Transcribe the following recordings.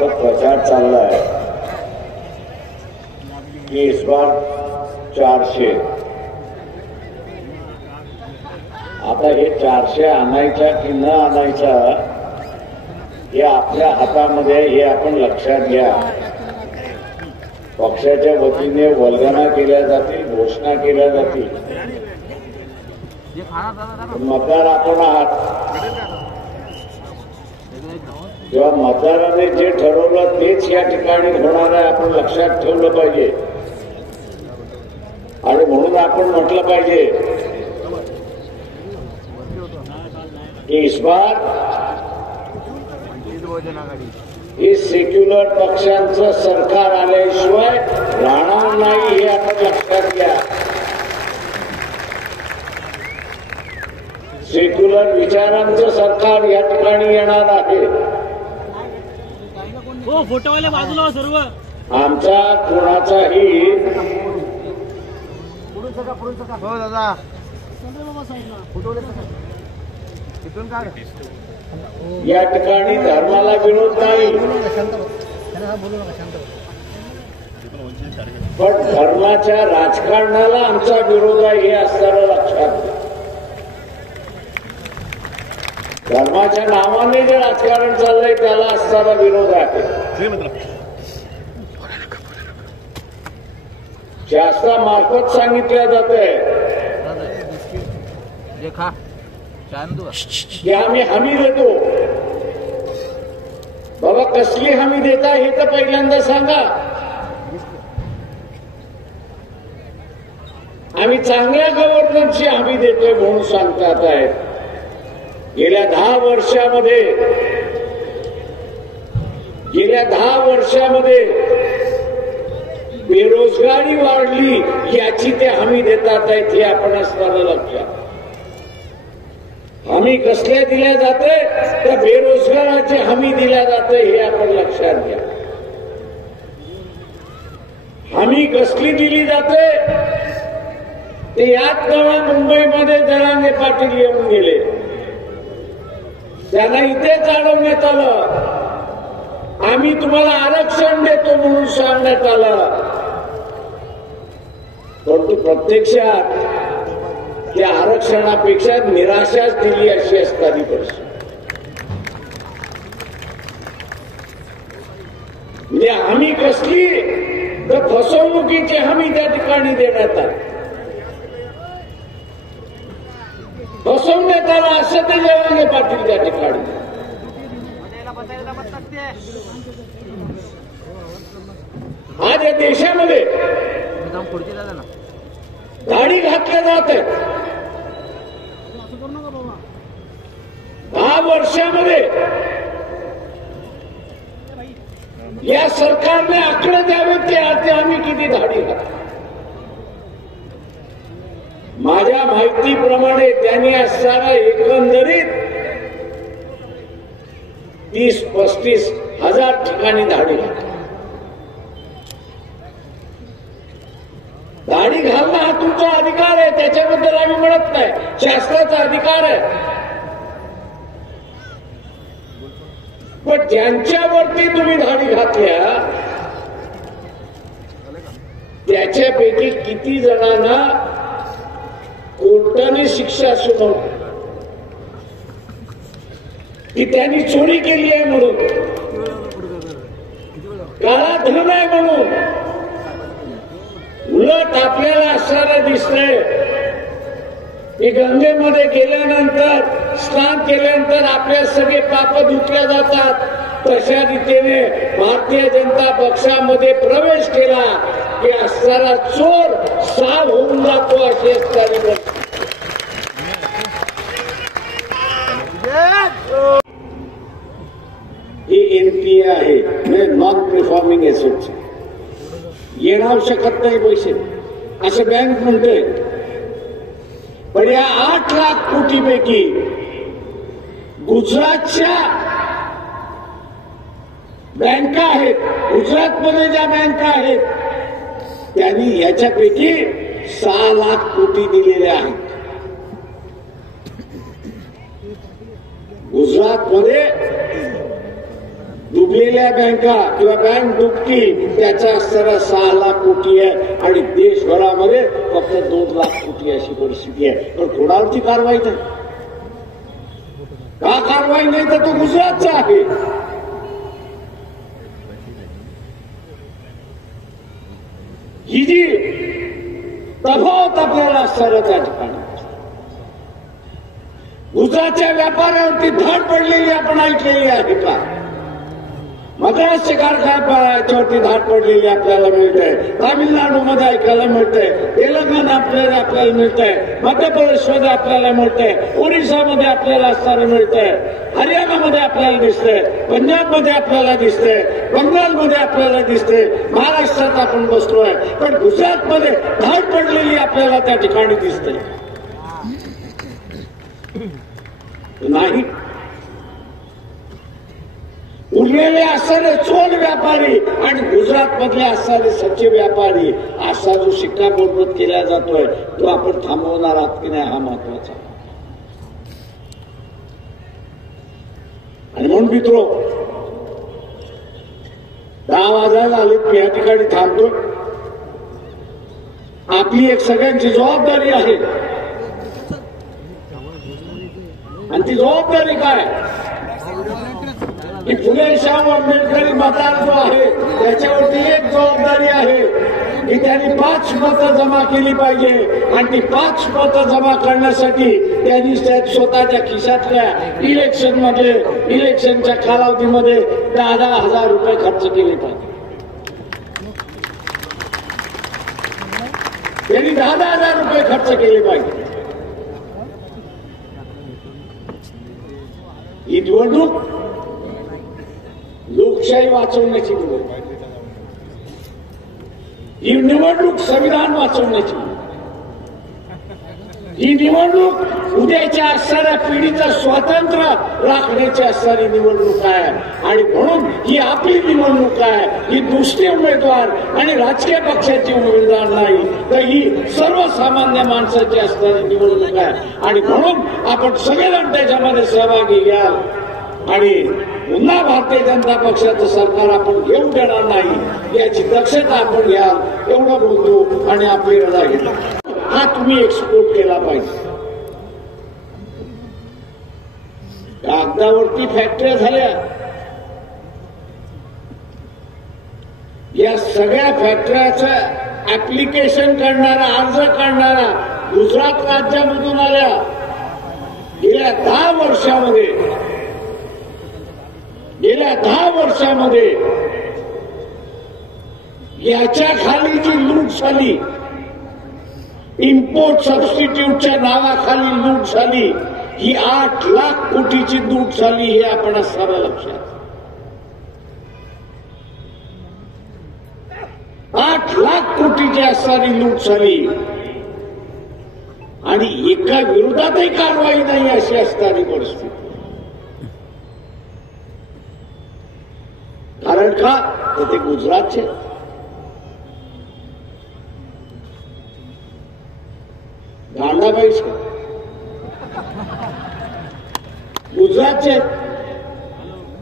तो प्रचार चाललाय की इस बार 400. आता हे 400 आणायच्या की न आणायच्या हे आपल्या हातामध्ये, हे आपण लक्षात घ्या. पक्षाच्या वतीने वल्गना केल्या जातील, घोषणा केल्या जातील. मतदार आपण आहात. जेव्हा मतदाराने जे ठरवलं तेच या ठिकाणी होणार आहे, आपण लक्षात ठेवलं पाहिजे. आणि म्हणून आपण म्हटलं पाहिजे की इस बार हे सेक्युलर पक्षांचं सरकार आल्याशिवाय राहणार नाही, हे आपण लक्षात घ्या. सेक्युलर विचारांचं सरकार या ठिकाणी येणार आहे. हो, फोटोवाले बाजूला सर्व. आमचा कोणाचाही हो दादा या ठिकाणी धर्माला विरोध नाही, पण धर्माच्या राजकारणाला आमचा विरोध आहे, हे असताना लक्षात घ्या. धर्माच्या नावाने जे राजकारण चाललंय त्याला असताना विरोध आहे. शास्त्रामार्फत सांगितलं जाते की आम्ही हमी देतो. बाबा कसली हमी देता हे तर पहिल्यांदा सांगा. आम्ही चांगल्या गव्हर्नन्सची हमी देतोय म्हणून सांगतात आहेत. गेल्या 10 वर्षामध्ये बेरोजगारी वाढली याची ते हमी देतात आहेत, हे आपण असताना लक्षात. हमी कसल्या दिल्या जाते तर बेरोजगाराची हमी दिल्या जाते, हे आपण लक्षात घ्या. हमी कसली दिली जाते ते याच नवा मुंबईमध्ये जरांगे पाटील येऊन गेले. त्यांना इथेच अडवण्यात आलं. आम्ही तुम्हाला आरक्षण देतो म्हणून सांगण्यात आलं. परंतु प्रत्यक्षात त्या आरक्षणापेक्षा निराशाच दिली अशी असणारी परिस्थिती. म्हणजे हमी कसली तर फसवणुकीची हमी त्या ठिकाणी देण्यात आली. फसवण्यात आला असं ते जरांगे पाटील त्या ठिकाणी. आज या देशामध्ये दाढी घातल्या जात आहे. 10 वर्षामध्ये या सरकारने आकडे द्यावेत की आम्ही किती दाढी घातली. माझ्या माहितीप्रमाणे त्यांनी असताना एकंदरीत 30-35 हजार ठिकाणी दाढी घातली. दाढी घालणं हा तुमचा अधिकार आहे, त्याच्याबद्दल आम्ही म्हणत नाही. शास्त्राचा अधिकार आहे. पण ज्यांच्यावरती तुम्ही दाढी घातल्या त्याच्यापैकी किती जणांना कोर्टाने शिक्षा सुनावली की त्यांनी चोरी केली आहे म्हणून, काळा धन आहे म्हणून. उलट आपल्याला असं दिसतंय की गंगेमध्ये गेल्यानंतर, स्नान केल्यानंतर आपल्या सगळे पाप धुतल्या जातात. तशा रीतीने भारतीय जनता पक्षामध्ये प्रवेश केला की असणारा चोर साफ होऊन जातो अशी असणारी. ही एनपीए आहे, म्हणजे नॉन परफॉर्मिंग एसेट्स. येणार शकत नाही पैसे असं बँक म्हणतोय. पण या 8 लाख कोटीपैकी गुजरातच्या बँका आहेत, गुजरातमध्ये ज्या बँका आहेत त्यांनी याच्यापैकी 6 लाख कोटी दिलेले आहेत. गुजरातमध्ये डुबलेल्या बँका किंवा बँक डुबती त्याचा असणारा 6 लाख कोटी आहे आणि देशभरामध्ये फक्त 2 लाख कोटी अशी परिस्थिती आहे. पण कोणावरती कारवाई नाही. का कारवाई नाही तर तो गुजरातचा आहे. ही जी तफावत आपल्याला असणारा त्या ठिकाणी गुजरातच्या व्यापाऱ्यावरती धाड पडलेली आपण ऐकलेली आहे का? मद्रासच्या कारखान्यावरती धाड पडलेली आपल्याला मिळते. तामिळनाडूमध्ये ऐकायला मिळते. तेलंगणामध्ये आपल्याला मिळते. मध्य प्रदेशमध्ये आपल्याला मिळते. ओरिसामध्ये आपल्याला असणारं मिळतंय. हरियाणामध्ये आपल्याला दिसतंय. पंजाबमध्ये आपल्याला दिसतंय. बंगालमध्ये आपल्याला दिसते. महाराष्ट्रात आपण बसलोय पण गुजरातमध्ये धाड पडलेली आपल्याला त्या ठिकाणी दिसते नाही. उरलेले असणारे चोल व्यापारी आणि गुजरात मधले असणारे सच्चे व्यापारी असा जो शिक्कामोर्तब केला जातोय तो आपण थांबवणार आहात की नाही हा महत्वाचा. आणि म्हणून मित्रो 10 वाजायला आलेत. मी या ठिकाणी थांबतो. आपली एक सगळ्यांची जबाबदारी आहे आणि ती जबाबदारी काय की फुले शाहू आंबेडकरी मतदार जो आहे त्याच्यावरती एक जबाबदारी आहे की त्यांनी 5 मतं जमा केली पाहिजे आणि ती 5 मतं जमा करण्यासाठी त्यांनी स्वतःच्या खिशातल्या इलेक्शनच्या कालावधीमध्ये 10,000 रुपये खर्च केले पाहिजे. त्यांनी 10,000 रुपये खर्च केले पाहिजे. ही निवडणूक लोकशाही वाचवण्याची निवडणूक. ही निवडणूक संविधान वाचवण्याची. ही निवडणूक उद्याच्या असणाऱ्या पिढीचं स्वातंत्र्य राखण्याची असणारी निवडणूक आहे आणि म्हणून ही आपली निवडणूक आहे. ही दुसरे उमेदवार आणि राजकीय पक्षाची उमेदवार नाही तर ही सर्वसामान्य माणसाची असणारी निवडणूक आहे आणि म्हणून आपण सगळेजण त्याच्यामध्ये सहभागी घ्याल आणि पुन्हा भारतीय जनता पक्षाचं सरकार आपण घेऊ देणार नाही याची दक्षता आपण घ्याल एवढं बोलतो आणि आपली रजा घेतो. हा तुम्ही एक्सपोर्ट केला पाहिजे. कागदावरती फॅक्टऱ्या झाल्या. या सगळ्या फॅक्टऱ्याचं ऍप्लिकेशन करणारा अर्ज करणारा गुजरात राज्यामधून आल्या. गेल्या 10 वर्षामध्ये याच्या खाली जी लूट झाली इम्पोर्ट सबस्टिट्यूटच्या नावाखाली लूट झाली ही 8 लाख कोटीची लूट झाली हे आपण असणाऱ्या लक्षात. 8 लाख कोटीची असणारी लूट झाली आणि एका विरोधातही कारवाई नाही अशी असणारी परिस्थिती. कारण का तर ते गुजरातचे गांडाबाई गुजरातचे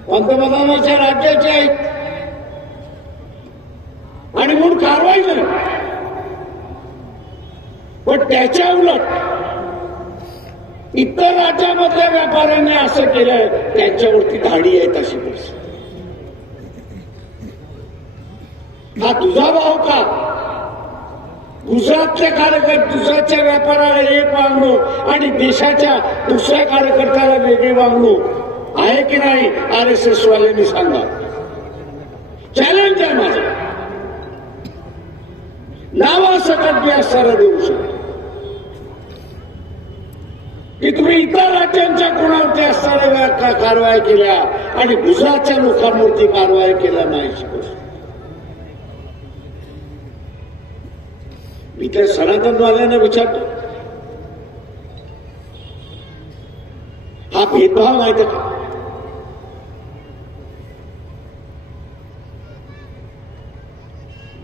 पंतप्रधानाच्या राज्याचे आहेत आणि म्हणून कारवाई नाही. पण त्याच्या उलट इतर राज्यामधल्या व्यापाऱ्यांनी असं केलंय त्यांच्यावरती धाडी आहे तशी परिस्थिती. हा तुझा भाव का? गुजरातच्या गुजरातच्या व्यापाऱ्याला एक वागणूक आणि देशाच्या दुसऱ्या कार्यकर्त्याला वेगळी वागणूक आहे की नाही? RSS वाल्यांनी सांगा. चॅलेंज आहे माझं. नावासकट मी असणारा देऊ शकतो की तुम्ही इतर राज्यांच्या कोणावरती असणाऱ्या कारवाया केल्या आणि गुजरातच्या लोकांवरती कारवाया केल्या नाही. मी त्या सनातनवाल्यांना विचारतो हा भेदभाव नाही तर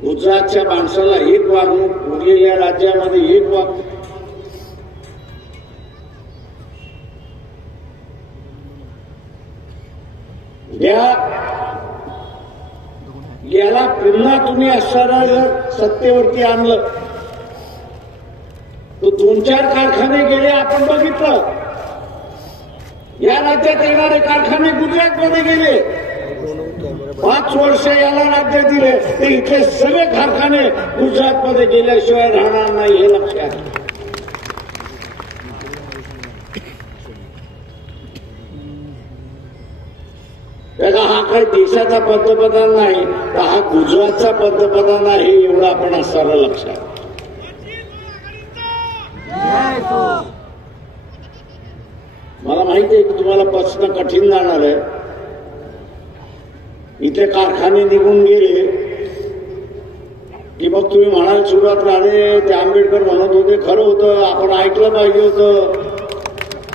गुजरातच्या माणसाला एक वागणूक उरलेल्या राज्यामध्ये एक वागणूक. उद्या याला पुन्हा तुम्ही असणारा जर सत्तेवरती आणलं तो 2-4 कारखाने गेले आपण बघितलं. या राज्यात येणारे कारखाने गुजरातमध्ये गेले. 5 वर्ष याला राज्य दिले ते इथले सगळे कारखाने गुजरातमध्ये गेल्याशिवाय राहणार नाही हे लक्षात. त्याचा हा काही देशाचा पंतप्रधान नाही तर हा गुजरातचा पंतप्रधान आहे एवढं आपण असणारं लक्षात. मला माहिती आहे की तुम्हाला पचणं कठीण जाणार आहे. इथे कारखाने निघून गेले की मग तुम्ही म्हणाल सुरुवात राहिले ते आंबेडकर म्हणत होते खरं होतं आपण ऐकलं पाहिजे होतं.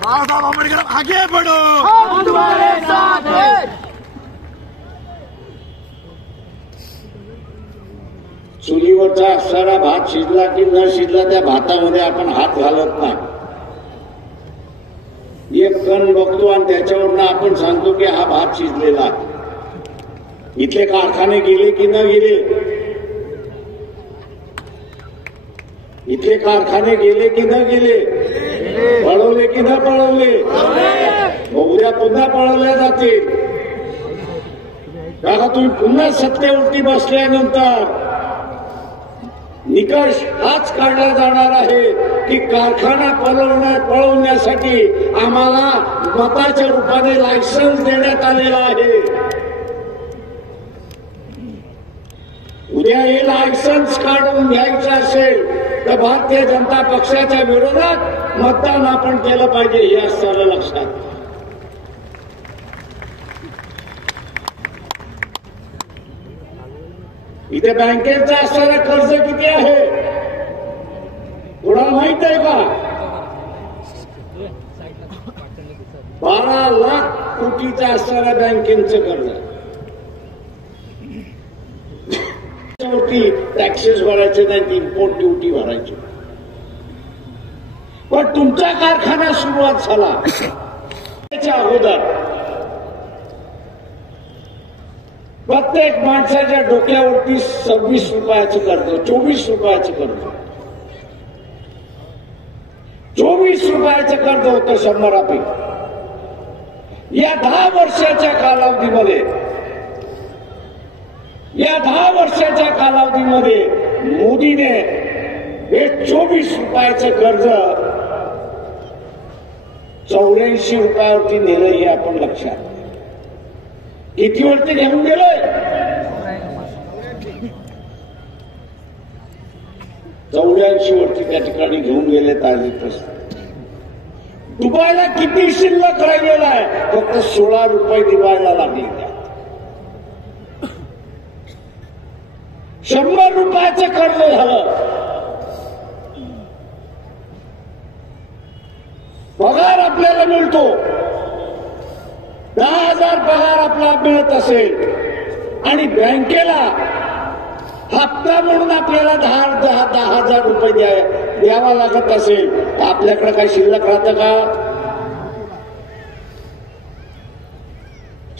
बाळासाहेब आंबेडकर आगे बढो, हम तुम्हारे साथ हैं. चुलीवरचा असणारा भात शिजला की न शिजला त्या भातामध्ये आपण हात घालत नाही. एक कण बघतो आणि त्याच्यावरनं आपण सांगतो की हा भात शिजलेला आहे. इथले कारखाने गेले की न गेले, इथले कारखाने गेले की न गेले, पळवले की न पळवले, उद्या पुन्हा पळवल्या जातील. काका तुम्ही पुन्हा सत्तेवरती बसल्यानंतर निकष हाच काढला जाणार आहे की कारखाना पळवण्यासाठी आम्हाला मताच्या रूपाने लायसन्स देण्यात आलेला आहे. उद्या हे लायसन्स काढून घ्यायचं असेल तर भारतीय जनता पक्षाच्या विरोधात मतदान आपण केलं पाहिजे हे असणारं लक्षात. इथे बँकेचं असणारं कर्ज किती आहे कोणाला माहित आहे का? 12 लाख कोटीचं असणारं बँकेचं कर्ज. टॅक्सेस भरायचे नाही, इम्पोर्ट ड्युटी भरायची. पण तुमचा कारखाना सुरुवात झाला त्याच्या अगोदर प्रत्येक माणसाच्या डोक्यावरती 26 रुपयाचं कर्ज, 24 रुपयाचं कर्ज, 24 रुपयाचं कर्ज होतं 100पैकी. या 10 वर्षाच्या कालावधीमध्ये, या 10 वर्षाच्या कालावधीमध्ये मोदीने हे 24 रुपयाचं कर्ज 84 रुपयावरती नेलं हे आपण लक्षात. कितीवरती घेऊन गेलोय? 84 वरती त्या ठिकाणी घेऊन गेले. दुबईला किती शिल्लक राहिलेला आहे? फक्त 16 रुपये दिवायला लागले. 100 रुपयाचं कर्ज झालं. पगार आपल्याला मिळतो, 10,000 पगार आपला मिळत असेल आणि बँकेला हप्ता म्हणून आपल्याला 10,000 रुपये द्यावा लागत असेल तर आपल्याकडे काय शिल्लक राहतं का?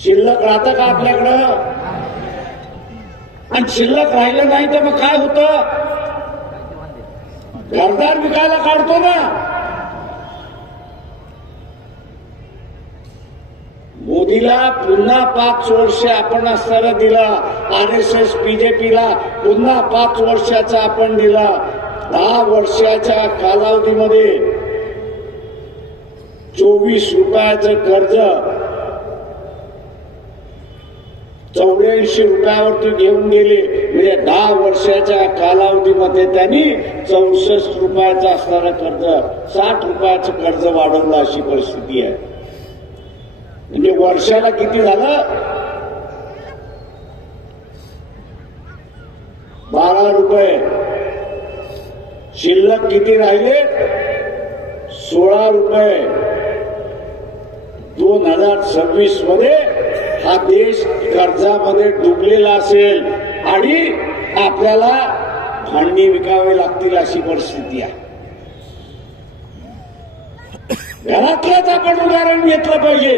शिल्लक राहतं का आपल्याकडं? आणि शिल्लक राहिलं नाही तर मग काय होतं? घरदार विकायला काढतो ना. मोदीला पुन्हा 5 वर्ष आपण असताना दिला, RSS बीजेपीला पुन्हा 5 वर्षाचा आपण दिला. 10 वर्षाच्या कालावधीमध्ये 24 रुपयाचं कर्ज 84 रुपयावरती घेऊन गेले. म्हणजे 10 वर्षाच्या कालावधीमध्ये त्यांनी 64 रुपयाचं असणारं कर्ज 60 रुपयाचं कर्ज वाढवलं अशी परिस्थिती आहे. म्हणजे वर्षाला किती झालं? 12 रुपये. शिल्लक किती राहिले? 16 रुपये. 2026 मध्ये हा देश कर्जामध्ये डुबलेला असेल आणि आपल्याला भांडी विकावे लागतील अशी परिस्थिती आहे. घरातलंच आपण उदाहरण घेतलं पाहिजे.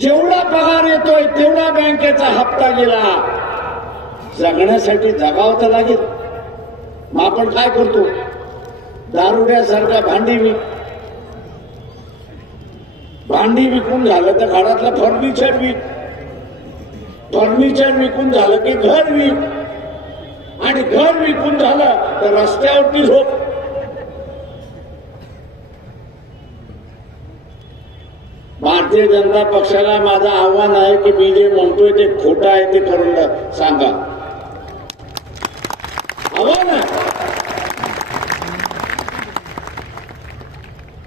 जेवढा पगार येतोय तेवढा बँकेचा हप्ता गेला. जगण्यासाठी जगावं तर लागेल. मग आपण काय करतो? दारुड्यासारखा भांडी विकून झालं तर घरातलं फर्निचर विकून झालं की घर विक, आणि घर विकून झालं तर रस्त्यावरती झोप. भारतीय जनता पक्षाला माझं आव्हान आहे की मी जे म्हणतोय ते खोटं आहे ते करून सांगा. आव्हान आहे.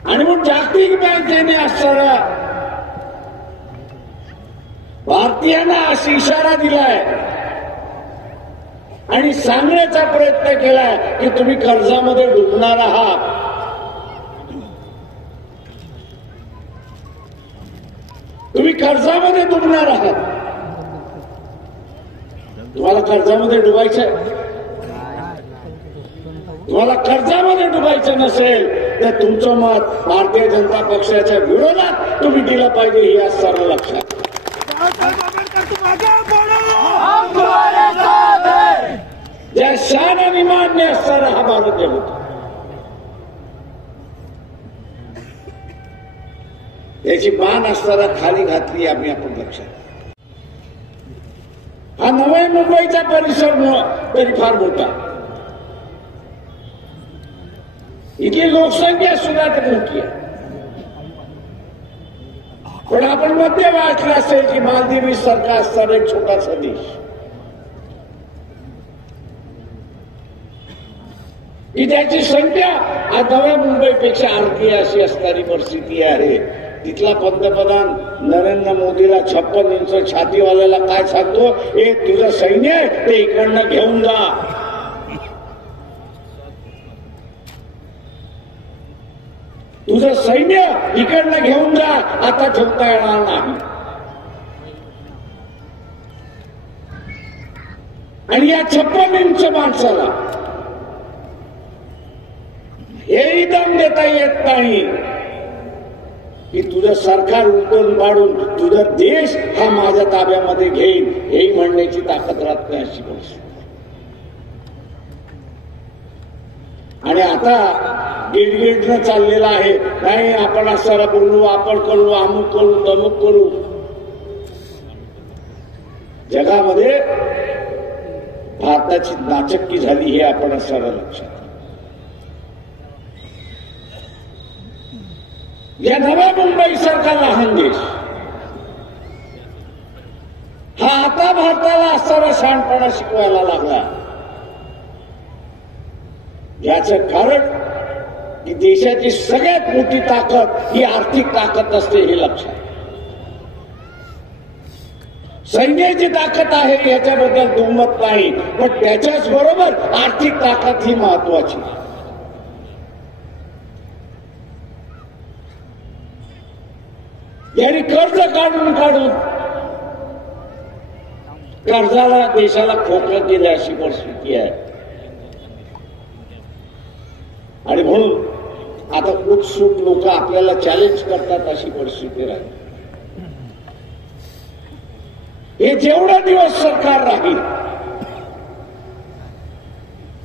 आणि मग जागतिक बँकेने असणारा भारतीयांना असा इशारा दिलाय आणि सांगण्याचा प्रयत्न केलाय की तुम्ही कर्जामध्ये डुबणार आहात. तुम्ही कर्जामध्ये डुबणार आहात. तुम्हाला कर्जामध्ये डुबायचंय? तुम्हाला कर्जामध्ये डुबायचं नसेल तर तुमचं मत भारतीय जनता पक्षाच्या विरोधात तुम्ही दिलं पाहिजे, हे असणारं लक्षात. ज्या शान आणि मान्य असणारा हा भारत होता, याची मान असताना खाली घातली आम्ही आपण लक्षात. हा नवी मुंबईचा परिसर तरी फार मोठा, इथली लोकसंख्या सुद्धा तर मोठी आहे. पण आपण मध्ये वाचलं असेल की मालदिवी सारखा असणारा एक छोटासा देश, की त्याची संख्या आज नव्या मुंबईपेक्षा आणखी अशी असणारी परिस्थिती आहे. तिथला पंतप्रधान नरेंद्र मोदीला 56 इंच छातीवाल्याला काय सांगतो? हे तुझं सैन्य आहे ते इकडनं घेऊन जा. तुझं सैन्य इकडनं घेऊन जा, आता ठेवता येणार नाही. आणि या 56 इंच माणसाला हेही दम देता येत नाही की तुझं सरकार उलटून पाडून तुझा देश हा माझ्या ताब्यामध्ये घेईल, हेही म्हणण्याची ताकद राहत नाही अशी गोष्ट. आणि आता गिडगिडनं चाललेला आहे, नाही आपण असं बोलू, आपण करू, अमुक करू, तमुक करू. जगामध्ये भारताची नाचक्की झाली हे आपण असं लक्षात. या नव्या मुंबई सारखा लहान देश हा आता भारताला असणारा शहाणपणा शिकवायला लागला. याचं कारण की देशाची सगळ्यात मोठी ताकद ही आर्थिक ताकद असते हे लक्षात. सैन्याची ताकद आहे याच्याबद्दल दुमत नाही, पण त्याच्याच बरोबर आर्थिक ताकद ही महत्वाची. यांनी कर्ज काढून कर्जाला देशाला खोकलं केलं अशी परिस्थिती आहे. आणि म्हणून आता उत्सुक लोक आपल्याला चॅलेंज करतात अशी परिस्थिती राहील. हे जेवढा दिवस सरकार राहील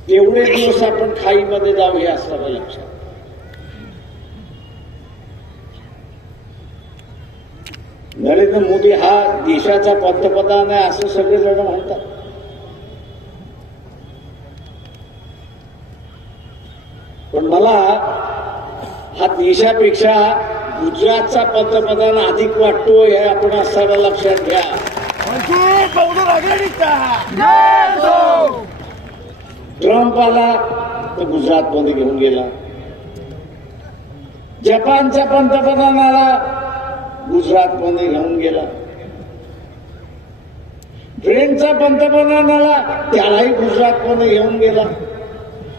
तेवढे दिवस आपण खाईमध्ये जाऊ हे असं लक्षात. नरेंद्र मोदी हा देशाचा पंतप्रधान आहे असं सगळेजण म्हणतात, पण मला हा देशापेक्षा गुजरातचा पंतप्रधान अधिक वाटतो हे आपण असताना लक्षात घ्या. ट्रम्प आला तर गुजरातमध्ये घेऊन गेला. जपानचा पंतप्रधान आला गुजरातमध्ये घेऊन गेला. फ्रेंचचा पंतप्रधान आला त्यालाही गुजरातमध्ये घेऊन गेला.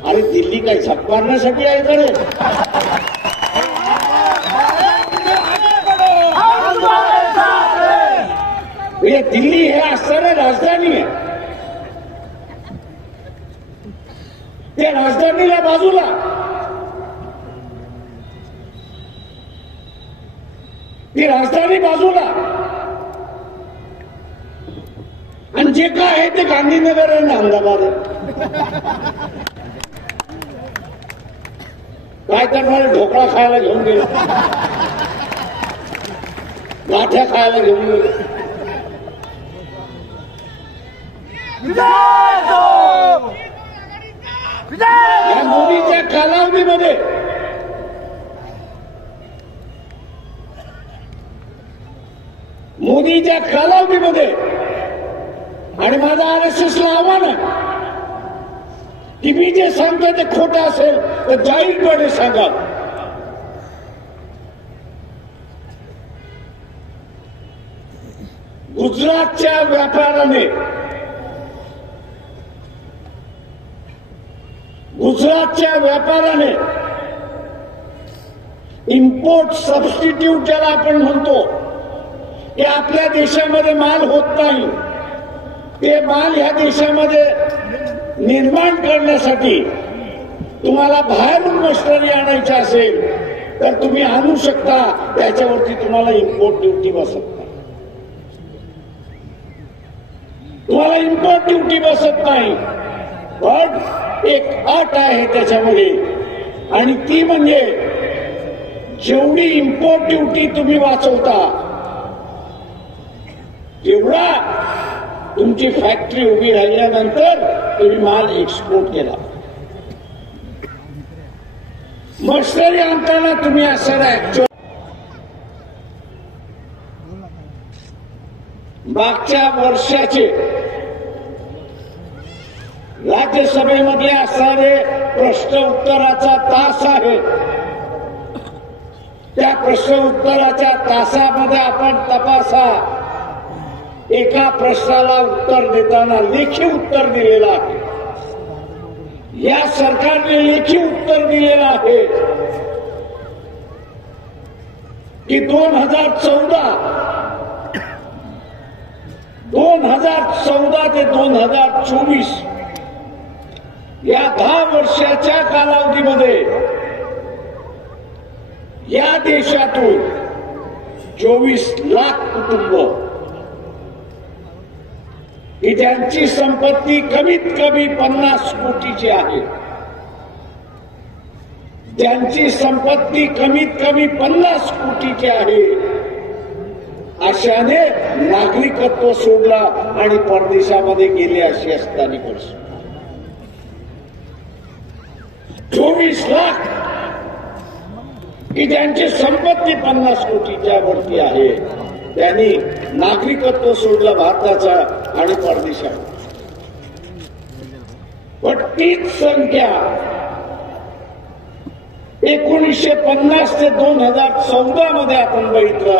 अरे दिल्ली काय झपकारण्यासाठी आहे कडे? दिल्ली हे असणारी राजधानी आहे. त्या राजधानीला बाजूला ती राजधानी बाजूला ते गांधीनगर आहे ना अहमदाबाद आहे. काय करणार? ढोकळा खायला घेऊन गेलो, गाठ्या खायला घेऊन गेलो. या मोदीच्या कालावधीमध्ये आणि माझं RSSला आव्हान आहे की मी जे सांगतोय ते खोटं असेल तर जाहीरपणे सांगा. गुजरातच्या व्यापाराने इम्पोर्ट सबस्टिट्यूट ज्याला आपण म्हणतो, हे आपल्या देशामध्ये माल होत नाही, ते माल ह्या देशामध्ये निर्माण करण्यासाठी तुम्हाला बाहेरून मशिनरी आणायची असेल तर तुम्ही आणू शकता, त्याच्यावरती तुम्हाला इम्पोर्ट ड्युटी बसत नाही. तुम्हाला इम्पोर्ट ड्युटी बसत नाही, पण एक अट आहे त्याच्यामध्ये, आणि ती म्हणजे जेवढी इम्पोर्ट ड्युटी तुम्ही वाचवता तेवढा तुमची फॅक्टरी उभी राहिल्यानंतर तुम्ही माल एक्सपोर्ट केला. मशिनरी आणताना तुम्ही असं ऍक्च्युअल मागच्या वर्षाचे राज्यसभेमध्ये असणारे प्रश्न उत्तराचा तास आहे, त्या प्रश्न उत्तराच्या तासामध्ये आपण तपासा. एका प्रश्नाला उत्तर देताना लेखी उत्तर दिलेलं आहे. या सरकारने लेखी उत्तर दिलेलं आहे की 2014 ते 2024 या 10 वर्षाच्या कालावधीमध्ये या देशातून 24 लाख कुटुंब की ज्यांची संपत्ती कमीत कमी 50 कोटीची आहे, ज्यांची संपत्ती कमीत कमी 50 कोटीची आहे, अशाने नागरिकत्व सोडला आणि परदेशामध्ये गेले अशी असताना 24 लाख की ज्यांची संपत्ती 50 कोटीच्या वरती आहे, त्यांनी नागरिकत्व सोडलं भारताचा आणि परदेशात. पण तीच संख्या 1950 ते 2014 मध्ये आपण बघितलं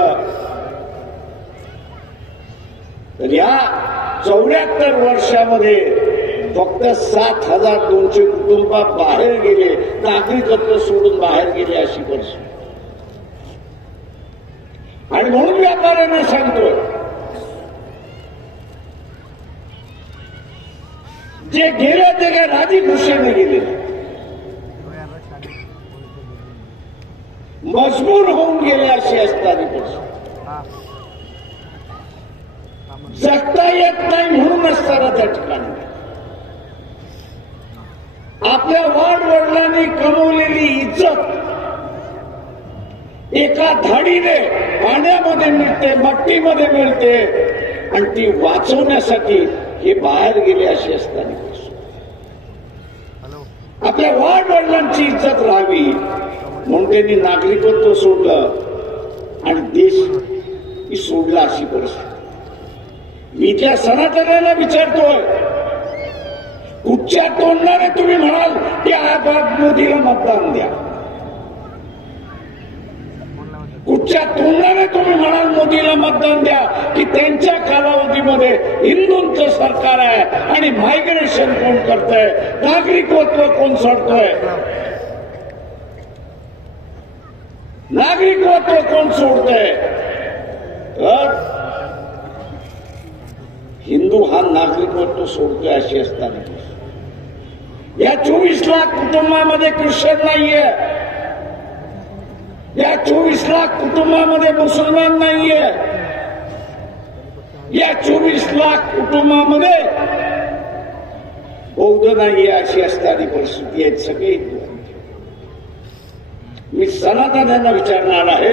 तर या 74 वर्षामध्ये फक्त 7,200 कुटुंब बाहेर गेले, नागरिकत्व सोडून बाहेर गेले अशी परिस्थिती. आणि म्हणून व्यापाऱ्यांना सांगतोय, जे गेले ते काय राजी खुशीने गेले, मजबूर होऊन गेले अशी असताना परिस्थिती. जगता येत नाही म्हणून असताना त्या ठिकाणी आपल्या वाडवडिलांनी कमवलेली इज्जत एका धाडीने पाण्यामध्ये मिळते, मट्टीमध्ये मिळते, आणि ती वाचवण्यासाठी हे बाहेर गेले अशी असताना आपल्या वाडवडिलांची इज्जत राहावी म्हणून त्यांनी नागरिकत्व सोडलं आणि देश सोडला अशी परिस्थिती. मी त्या सनातन्याला विचारतोय, कुठच्या तोंडाने तुम्ही म्हणाल की आज मोदीला मतदान द्या? कुठच्या तोंडाने तुम्ही म्हणाल मोदीला मतदान द्या की त्यांच्या कालावधीमध्ये हिंदूंचं सरकार आहे आणि मायग्रेशन कोण करतंय, नागरिकत्व कोण सोडतोय, नागरिकत्व कोण सोडतंय? तर हिंदू हा नागरिकत्व सोडतोय अशी असताना या 24 लाख कुटुंबामध्ये ख्रिश्चन नाहीये, या 24 लाख कुटुंबामध्ये मुसलमान नाहीये, या 24 लाख कुटुंबामध्ये बौद्ध नाही अशी असणारी परिस्थिती आहे सगळे हिंदू. मी सनातन्यांना विचारणार आहे,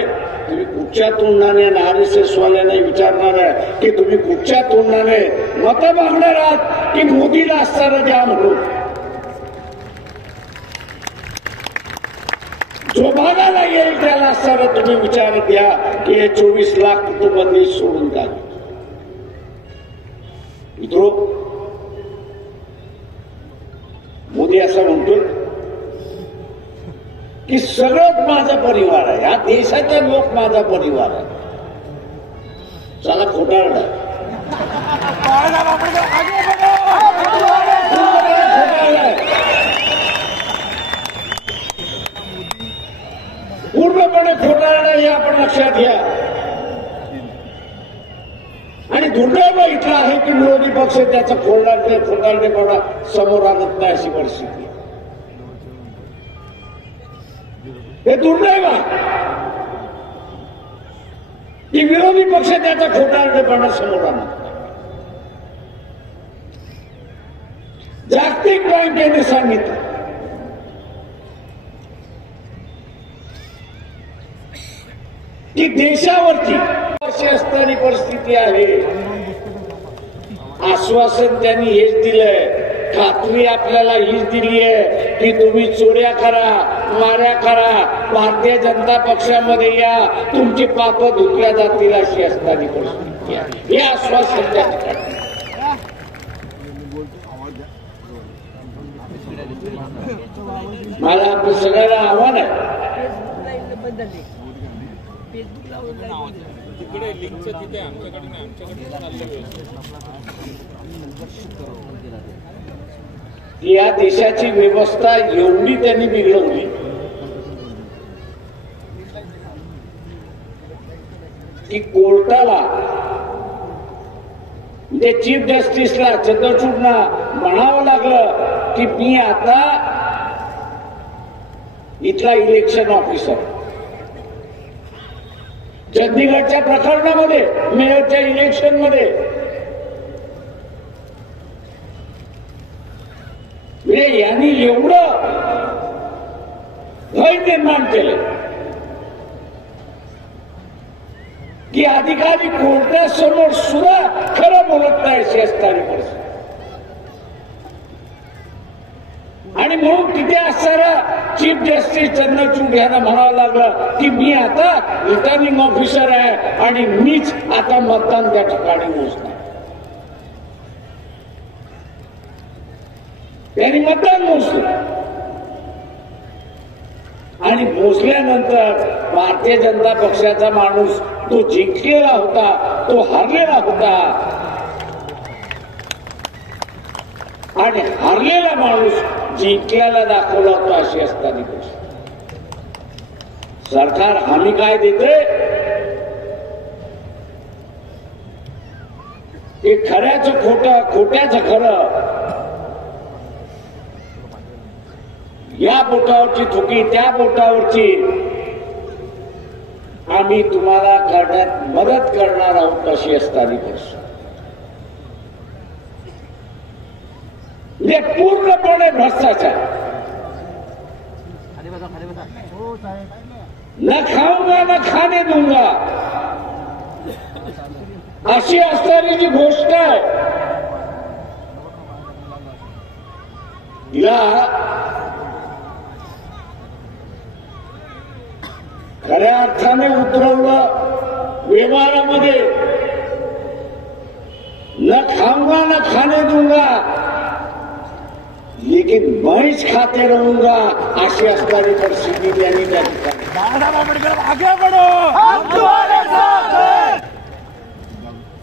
तुम्ही कुठच्या तोंडाने आणि RSS वाल्यांना विचारणार आहे की तुम्ही कुठच्या तोंडाने मत मागणार आहात की मोदीला असणारं द्या म्हणून. जो भागाला येईल त्याला असणारं तुम्ही विचार द्या की हे 24 लाख कुटुंबांनी सोडून टाकले. मित्रो, मोदी असं म्हणतो की सगळंच माझा परिवार आहे, हा देशाचा लोक माझा परिवार आहे. चला खोटारडा पूर्णपणे खोटारडा हे आपण लक्षात घ्या. आणि दुर्दैव इथला आहे की विरोधी पक्ष त्याचा खोटारडेपणा समोर आणत नाही अशी परिस्थिती. हे दुर्दैव आहे की विरोधी पक्ष त्याचा खोटारडेपणा समोर आणत. जागतिक बँकेने सांगितलं की देशावरती अशी असणारी परिस्थिती आहे. आश्वासन त्यांनी हेच दिलंय, खात्री आपल्याला हीच दिली आहे की तुम्ही चोऱ्या करा, माऱ्या करा, भारतीय जनता पक्षामध्ये या, तुमची पापं धुतल्या जातील अशी असणारी परिस्थिती आहे. हे आश्वासन त्यांनी. मला आपल्या सगळ्याला आव्हान आहे, या देशाची व्यवस्था एवढी त्यांनी बिघडवली की कोर्टाला म्हणजे चीफ जस्टिसला चंद्रचूडना म्हणावं लागलं की मी आता इथला इलेक्शन ऑफिसर. चंदीगडच्या प्रकरणामध्ये, मेयरच्या इलेक्शन मध्ये यांनी एवढं भय निर्माण केलं की अधिकारी कोर्टासमोर सुद्धा खरं बोलत नाही अशी असणारी परिस्थिती. आणि म्हणून तिथे असणारा चीफ जस्टिस चंद्रचूड यांना म्हणावं लागलं की मी आता रिटर्निंग ऑफिसर आहे आणि मीच आता मतदान त्या ठिकाणी मोजणार. त्यांनी मतदान मोजलं आणि मोजल्यानंतर भारतीय जनता पक्षाचा माणूस तो जिंकलेला होता, तो हरलेला होता. आणि हरलेला माणूस जिंकल्याला दाखवला होता अशी असताना सरकार हमी काय देते की खऱ्याचं खोटं, खोट्याचं खरं, या बोटावरची थुकी त्या बोटावरची आम्ही तुम्हाला करण्यात मदत करणार आहोत अशी असणारी परिस्थिती. म्हणजे पूर्णपणे भ्रष्टाचार. न खाऊंगा न खाने दूंगा अशी असणारी जी गोष्ट आहे तिला खऱ्या अर्थाने उतरवलं व्यवहारामध्ये. न खाऊंगा न खाने दूंगा लेकिन मैं खाते रहूंगा अशी असणारी परिस्थिती त्यांनी त्या ठिकाणी. बाळासाहेब आंबेडकर आगे बढो, हम तुम्हारे साथ हैं.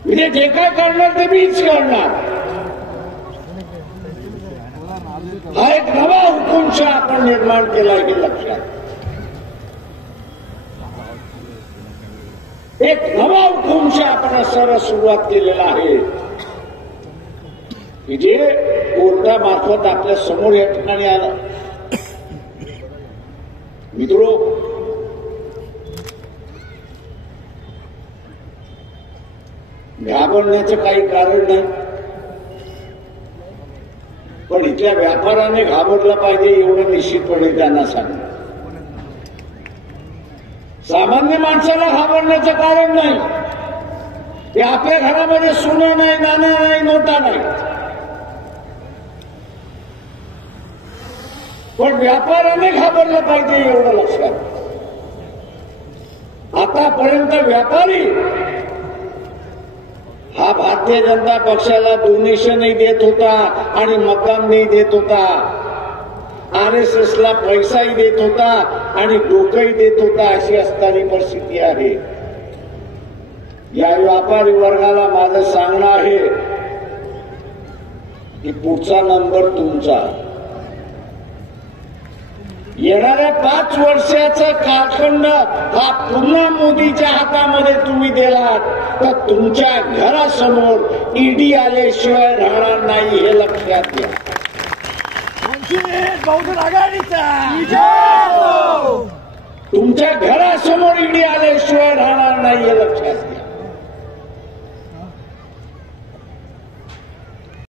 म्हणजे जे काय करणार ते मीच करणार. हा एक नवा हुकुमशहा आपण निर्माण केला हे लक्षात. एक नवा हुकुमशहा आपण असायला सुरुवात केलेला आहे की जे कोर्टामार्फत आपल्या समोर या ठिकाणी आलं. मित्रो, घाबरण्याचं काही कारण नाही. पण इथल्या व्यापाऱ्याने घाबरलं पाहिजे एवढं निश्चितपणे त्यांना सांग. सामान्य माणसाला घाबरण्याचं कारण नाही. ते आपल्या घरामध्ये सोनं नाही, नाणं नाही, नोटा नाही, पण व्यापाऱ्याने घाबरलं पाहिजे एवढं लक्षात. आतापर्यंत व्यापारी हा भारतीय जनता पक्षाला डोनेशनही देत होता आणि मतदानही देत होता, RSSला पैसाही देत होता आणि डोकंही देत होता. अशी असणारी परिस्थिती आहे. या व्यापारी वर्गाला माझं सांगणं आहे की पुढचा नंबर तुमचा. येणाऱ्या 5 वर्षाचा कालखंड हा पुन्हा मोदीच्या हातामध्ये तुम्ही दिलात तर तुमच्या घरासमोर ईडी आल्याशिवाय राहणार नाही, हे लक्षात घ्या. बहुजन आघाडीचा तुमच्या घरासमोर ईडी आल्याशिवाय राहणार नाही, हे लक्षात घ्या.